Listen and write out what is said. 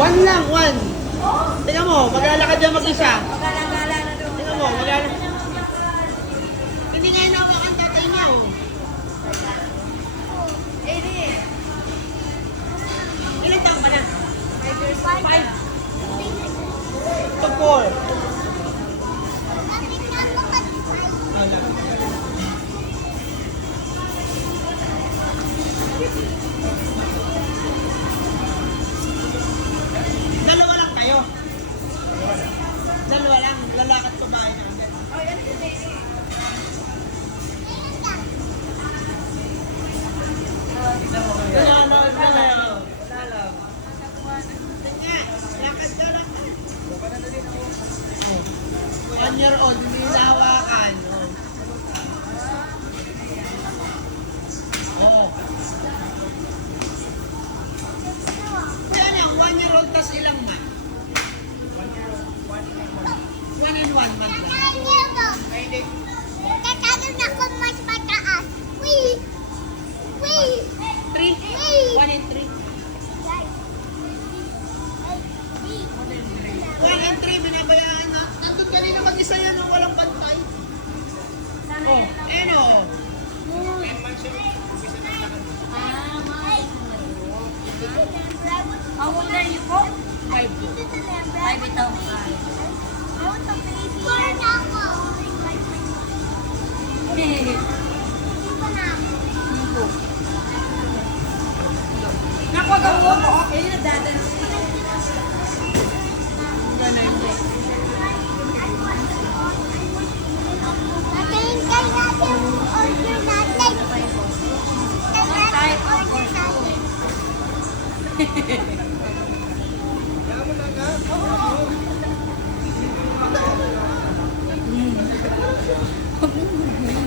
One lang, one. Tingnan mo, maglalakad yan mag-isa. Tingnan mo, maglalakad. Hindi nga yun ang tatay niya, oh. Ilan taon ka na? Five years. Five. One year old, hindi nahawakan. Oh. Kaya lang, one year old, tas ilang month? One and one month lang. Pwede. Three? And three, binabayaan na. Nandun kanina mag-isa yan ang walang bantay. Oh, eh no. How old are you po? Five. Five ito. Five. Two. Naku, gawo mo. Eh, nadadan. mm.